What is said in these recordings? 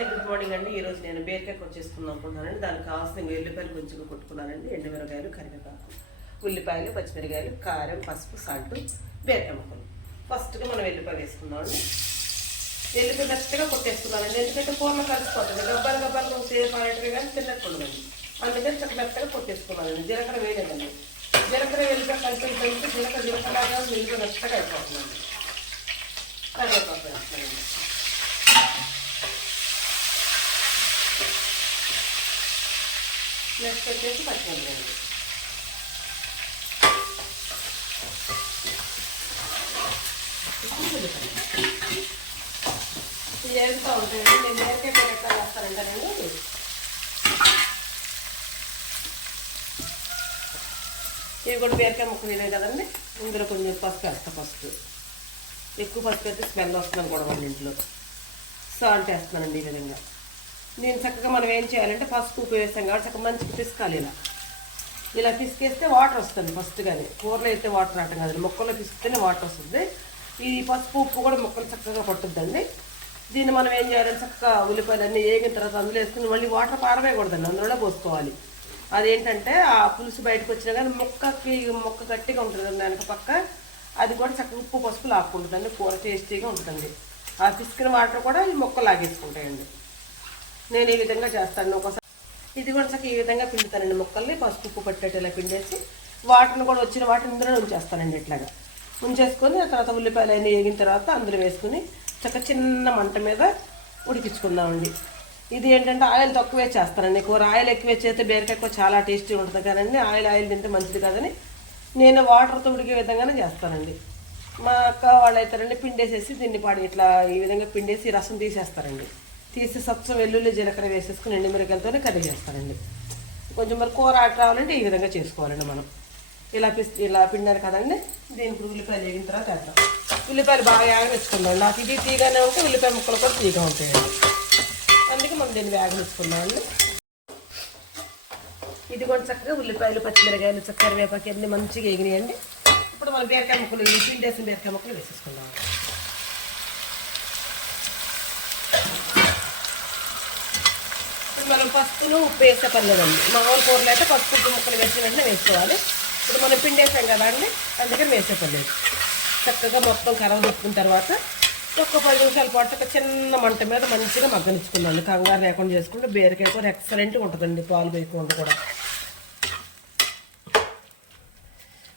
నమస్తే good morning అండి. ఈ రోజు నేను బీరకాయ కొచ్చేసుకుందాం అనుకుంటున్నానండి. దానికి కావాల్సిన ఉల్లిపాయలు కొంచెం కొట్టుకున్నానండి. ఎండుమిరకాయలు కరివేపాకు ఉల్లిపాయలు పచ్చిమిరకాయలు కారం పసుపు సాల్ట్ బీరకాయ ముక్కలు. ఫస్ట్గా మనం వెల్లిపాయలు వేసుకుందాం అండి. వెల్లిపాయ మెత్తగా కొట్టేసుకున్నానండి. ఎందుకంటే కూరలో కలిసిపోతుంది. గబ్బాలు గబ్బాలు సేపు అనేటివి కానీ తినకూడదండి. అందుకని చక్క మెత్తగా కొట్టేసుకున్నానండి. జీలకర్ర వేయలేదండి. జీలకర్ర వెల్లిపాయ కలిపి కలిపి జీలకర్ర జీలకర్రలాగా వెల్లిపాయ మెత్తగా అయిపోతుందండి. కరివేపాకు. నెక్స్ట్ వచ్చేసి పచ్చిమిరపకాయలు ఇది ఏడుతూ ఉంటాయండి నేను నేరకాయ కూర ఎట్లా చేస్తానంటానండి ఇవి కూడా బీరకాయ ముక్కలు తినే కదండి? ఇందులో కొంచెం పసుపు వేస్తా ఫస్ట్. ఎక్కువ పసుపు అయితే స్మెల్ వస్తుందని కూడా వాళ్ళ ఇంట్లో. సాల్ట్ వేస్తున్నానండి ఈ విధంగా. నేను చక్కగా మనం ఏం చేయాలంటే పసుపు ఉప్పు వేస్తాం కాబట్టి చక్కగా మంచిగా పిసకాలి ఇలా. ఇలా పిసికేస్తే వాటర్ వస్తుంది ఫస్ట్ కానీ కూరలో అయితే వాటర్ రావటం కాదు. మొక్కల్లో పిసికితేనే వాటర్ వస్తుంది. ఈ పసుపు ఉప్పు కూడా మొక్కలు చక్కగా పట్టుద్దండి. దీన్ని మనం ఏం చేయాలంటే చక్కగా ఉల్లిపాయలు అన్నీ వేగిన తర్వాత అందులో వేసుకుని మళ్ళీ వాటర్ పారవేయకూడదండి. అందులో పోసుకోవాలి. అదేంటంటే ఆ పులుసు బయటకు వచ్చినా కానీ మొక్కకి మొక్క గట్టిగా ఉంటుంది దానికి పక్క. అది కూడా చక్కగా ఉప్పు పసుపు లాక్కుంటుందండి. కూర టేస్టీగా ఉంటుందండి. ఆ పిసికిన వాటర్ కూడా ఈ మొక్క లాగేసుకుంటాయండి. నేను ఈ విధంగా చేస్తాను. ఒకసారి ఇది కూడా చక్కగా ఈ విధంగా పిండుతానండి. ముక్కల్ని పసుపు ఉప్పు పట్టేటి పిండేసి వాటిని కూడా వచ్చిన వాటిని ఇందులో ఉంచేస్తానండి ఇట్లాగా. ఉంచేసుకొని ఆ తర్వాత ఉల్లిపాయలు అన్నీ వేగిన తర్వాత అందులో వేసుకుని చక్క చిన్న మంట మీద ఉడికించుకుందామండి. ఇది ఏంటంటే ఆయిల్ తక్కువే చేస్తానండి. కూర ఆయిల్ ఎక్కువ చేస్తే బీరకాయ కూర చాలా టేస్టీ ఉంటుంది కదండి. ఆయిల్ ఆయిల్ తింటే మంచిది కాదని నేను వాటర్తో ఉడికే విధంగానే చేస్తానండి. మా అక్క వాళ్ళు అవుతారండి పిండేసేసి దీన్ని పాడి ఇట్లా ఈ విధంగా పిండేసి రసం తీసేస్తారండి. తీసి సత్సం వెల్లుల్లి జీలకర్ర వేసేసుకుని ఎండుమిరకాయలతోనే కర్రీ చేస్తారండి. కొంచెం మరి కూర ఆట రావాలంటే ఈ విధంగా చేసుకోవాలండి మనం. ఇలా పిస్ ఇలా పిండారు కదండి దీని ఇప్పుడు ఉల్లిపాయలు వేగిన తర్వాత వేద్దాం. ఉల్లిపాయలు బాగా వేగనిచ్చుకుందాం నాకు ఇది తీగానే ఉంటే ఉల్లిపాయ ముక్కలు కూడా తీగా ఉంటాయండి. అందుకే మనం దీన్ని వేగించుకున్నామండి ఇది కూడా చక్కగా ఉల్లిపాయలు పచ్చిమిరకాయలు చక్కెర వేపాకి అన్ని మంచిగా ఎగినాయండి. ఇప్పుడు మనం బీరకాయ ముక్కలు ఈ పిండేసిన బీరకాయ ముక్కలు వేసేసుకుందాం. మనం పసుపును ఉప్పు వేసే పర్లేదండి. మామూలు కూరలు అయితే పసుపు ఉప్పు ముక్కలు వేసిన వెంటనే వేసుకోవాలి. ఇప్పుడు మనం పిండేసాం కదా అండి అందుకని వేసే పర్లేదు. చక్కగా మొత్తం కరవ తిప్పుకున్న తర్వాత ఒక్క పది నిమిషాల పాటు ఒక చిన్న మంట మీద మంచిగా మగ్గనిచ్చుకుందండి కంగారు లేకుండా చేసుకుంటే బీరకాయ కూర ఎక్సలెంట్గా ఉంటుందండి పాలు వేయకుండా కూడా.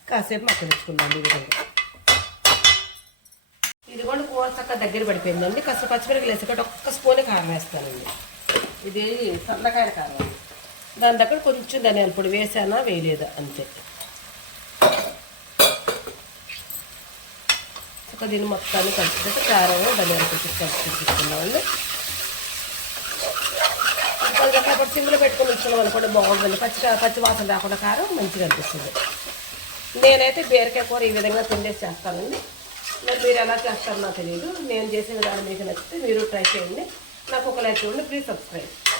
కాసేపు మగ్గనిచ్చుకుందాం ఈ విధంగా. ఇది కూడా కూర చక్కగా దగ్గర పడిపోయిందండి. కాస్త పచ్చిమిరపకాయలు వేసి ఒక్క స్పూన్ కారం వేస్తానండి. ఇది సన్నకాయల కారం. దాని దగ్గర కొంచెం ధనియాల పొడి వేసానా వేయలేదా? అంతే. ఒక దీన్ని మొత్తాన్ని కలిపి కారం ధనియాల పొడి కలిపి తీసుకున్నామండి కొంచెం సిమ్లో పెట్టుకొని ఇచ్చుకున్నాం అనుకోండి బాగుంటుంది. పచ్చి పచ్చి వాసన రాకుండా కారం మంచిగా అనిపిస్తుంది. నేనైతే బీరకాయ కూర ఈ విధంగా తిండేసి చేస్తానండి. మరి మీరు ఎలా చేస్తారో నాకు తెలియదు నేను చేసే విధానం మీకు నచ్చితే మీరు ట్రై చేయండి. నాకు ఒక లైక్ ఇవ్వండి ప్లీజ్ సబ్స్క్రైబ్